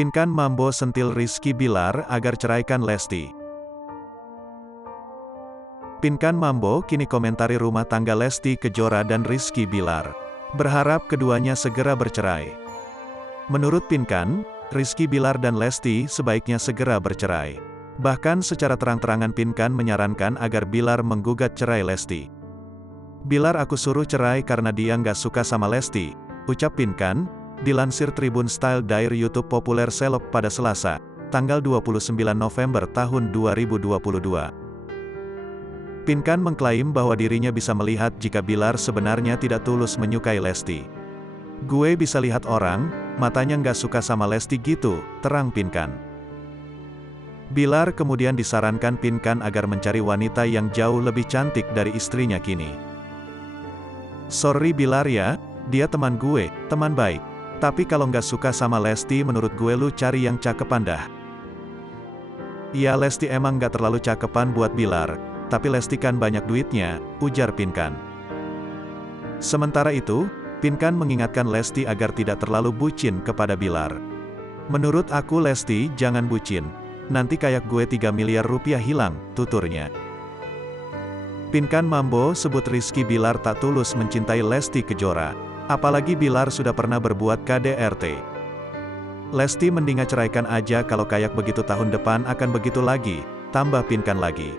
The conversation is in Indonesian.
Pinkan Mambo sentil Rizky Bilar agar ceraikan Lesti. Pinkan Mambo kini komentari rumah tangga Lesti Kejora dan Rizky Bilar. Berharap keduanya segera bercerai. Menurut Pinkan, Rizky Bilar dan Lesti sebaiknya segera bercerai. Bahkan secara terang-terangan Pinkan menyarankan agar Bilar menggugat cerai Lesti. "Bilar aku suruh cerai karena dia nggak suka sama Lesti," ucap Pinkan, dilansir Tribun Style Diary YouTube populer seleb pada Selasa, tanggal 29 November tahun 2022. Pinkan mengklaim bahwa dirinya bisa melihat jika Bilar sebenarnya tidak tulus menyukai Lesti. "Gue bisa lihat orang, matanya nggak suka sama Lesti gitu," terang Pinkan. Bilar kemudian disarankan Pinkan agar mencari wanita yang jauh lebih cantik dari istrinya kini. "Sorry Bilar ya, dia teman gue, teman baik. Tapi kalau nggak suka sama Lesti menurut gue lu cari yang cakepan dah." "Ya Lesti emang nggak terlalu cakepan buat Bilar, tapi Lesti kan banyak duitnya," ujar Pinkan. Sementara itu, Pinkan mengingatkan Lesti agar tidak terlalu bucin kepada Bilar. "Menurut aku Lesti jangan bucin, nanti kayak gue 3 miliar rupiah hilang," tuturnya. Pinkan Mambo sebut Rizky Bilar tak tulus mencintai Lesti Kejora. Apalagi Bilar sudah pernah berbuat KDRT. "Lesti mendingan ceraikan aja kalau kayak begitu tahun depan akan begitu lagi," tambah Pinkan lagi.